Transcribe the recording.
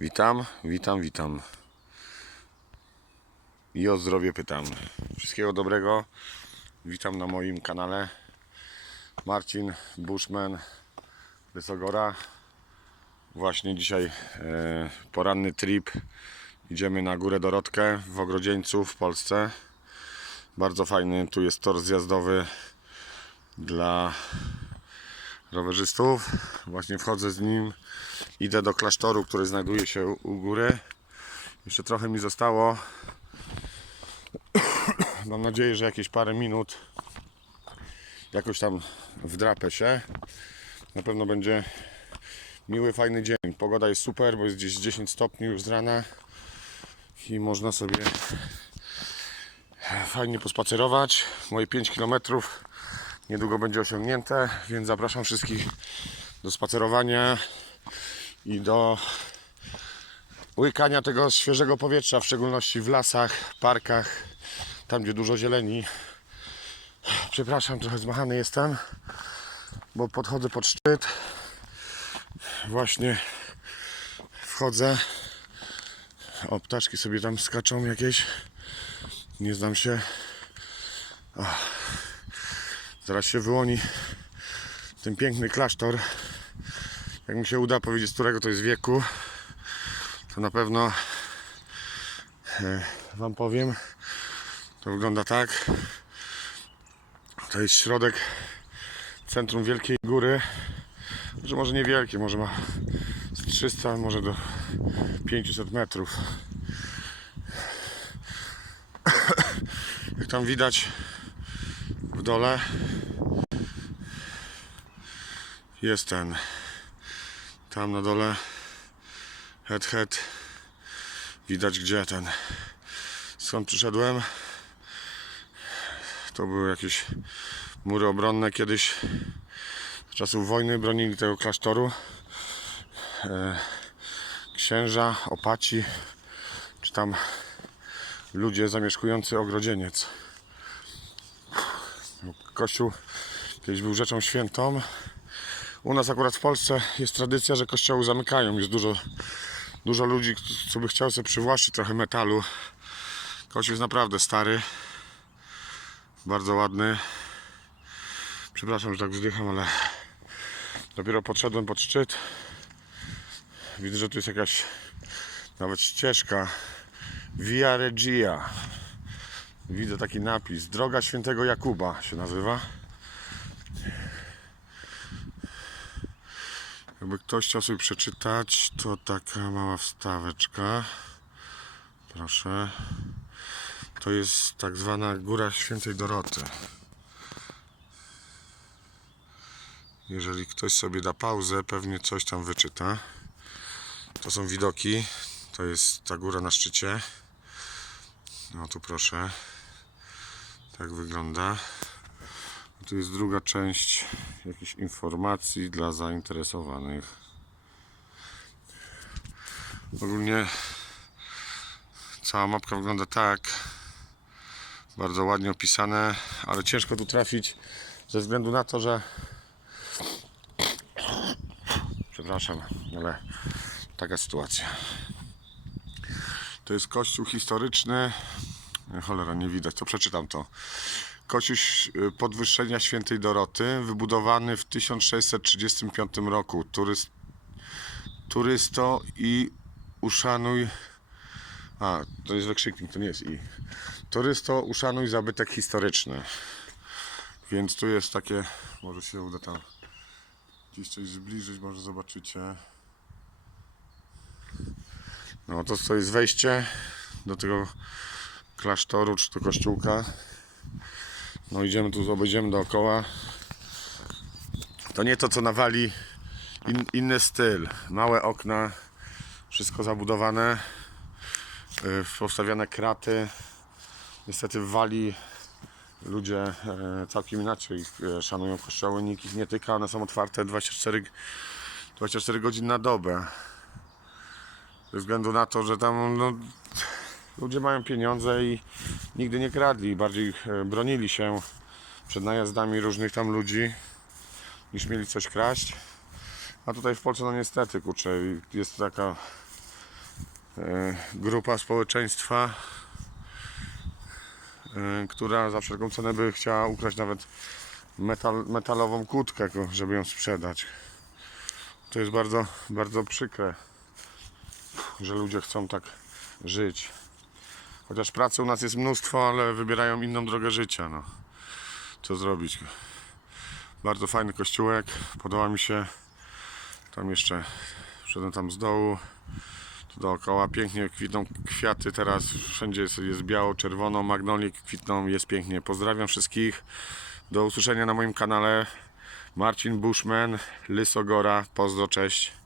Witam, witam, witam. I o zdrowie pytam. Wszystkiego dobrego. Witam na moim kanale. Marcin Bushman Wysogora. Właśnie dzisiaj e, poranny trip. Idziemy na Górę Dorotkę w Ogrodzieńcu w Polsce. Bardzo fajny. Tu jest tor zjazdowy dla rowerzystów. Właśnie wchodzę z nim. Idę do klasztoru, który znajduje się u góry. Jeszcze trochę mi zostało. Mam nadzieję, że jakieś parę minut jakoś tam wdrapę się. Na pewno będzie miły, fajny dzień. Pogoda jest super, bo jest gdzieś 10 stopni już z rana i można sobie fajnie pospacerować. Moje 5 km niedługo będzie osiągnięte, więc zapraszam wszystkich do spacerowania i do łykania tego świeżego powietrza, w szczególności w lasach, parkach, tam gdzie dużo zieleni. Przepraszam, trochę zmachany jestem, bo podchodzę pod szczyt. Właśnie wchodzę. O, ptaczki sobie tam skaczą jakieś. Nie znam się. Ach. Zaraz się wyłoni ten piękny klasztor. Jak mi się uda powiedzieć, z którego to jest wieku, to na pewno e, Wam powiem. To wygląda tak. To jest środek centrum Wielkiej Góry. Że może nie wielkie, może ma z 300, może do 500 metrów. Jak tam widać w dole. Jest ten. Tam na dole. Head head widać gdzie ten. Skąd przyszedłem? To były jakieś mury obronne kiedyś. Z czasów wojny bronili tego klasztoru. E, księża, opaci czy tam ludzie zamieszkujący ogrodzieniec kościół kiedyś był rzeczą świętą u nas akurat w Polsce jest tradycja, że kościoły zamykają. Jest dużo, dużo ludzi, co by chciał sobie przywłaszczyć trochę metalu. Kościół jest naprawdę stary. Bardzo ładny. Przepraszam, że tak wzdycham, ale dopiero podszedłem pod szczyt. Widzę, że tu jest jakaś nawet ścieżka. Via Regia. Widzę taki napis. Droga Świętego Jakuba się nazywa. Jakby ktoś chciał sobie przeczytać, to taka mała wstaweczka. Proszę. To jest tak zwana Góra Świętej Doroty. Jeżeli ktoś sobie da pauzę, pewnie coś tam wyczyta. To są widoki. To jest ta góra na szczycie. No tu proszę. Tak wygląda. Tu jest druga część jakichś informacji dla zainteresowanych. Ogólnie cała mapka wygląda tak. Bardzo ładnie opisane, ale ciężko tu trafić ze względu na to, że przepraszam, ale taka sytuacja. To jest kościół historyczny. Cholera, nie widać, to przeczytam to. Kościół y, Podwyższenia Świętej Doroty, wybudowany w 1635 roku. Turyst, turysto i uszanuj. A, to jest wykrzyknik, to nie jest i. Turysto, uszanuj zabytek historyczny. Więc tu jest takie, może się uda tam gdzieś coś zbliżyć, może zobaczycie. No to to jest wejście do tego klasztoru czy do kościółka. No idziemy tu, obejdziemy dookoła. To nie to co na Wali, in, inny styl. Małe okna, wszystko zabudowane, yy, kraty. Niestety w Wali ludzie e, całkiem inaczej e, szanują kościoły, nikt ich nie tyka, one są otwarte 24, 24 godziny na dobę. Ze względu na to, że tam no, ludzie mają pieniądze i nigdy nie kradli, bardziej e, bronili się przed najazdami różnych tam ludzi niż mieli coś kraść. A tutaj w Polsce no niestety kurczę jest taka e, grupa społeczeństwa, e, która za wszelką cenę by chciała ukraść nawet metal, metalową kłódkę, żeby ją sprzedać. To jest bardzo, bardzo przykre, że ludzie chcą tak żyć. Chociaż pracy u nas jest mnóstwo, ale wybierają inną drogę życia. No. Co zrobić? Bardzo fajny kościółek, podoba mi się. Tam jeszcze wszedłem tam z dołu. Tu dookoła pięknie kwitną kwiaty teraz. Wszędzie jest, jest biało, czerwono, magnolie kwitną, jest pięknie. Pozdrawiam wszystkich. Do usłyszenia na moim kanale. Marcin Bushman, Lysogora. Pozdro, cześć.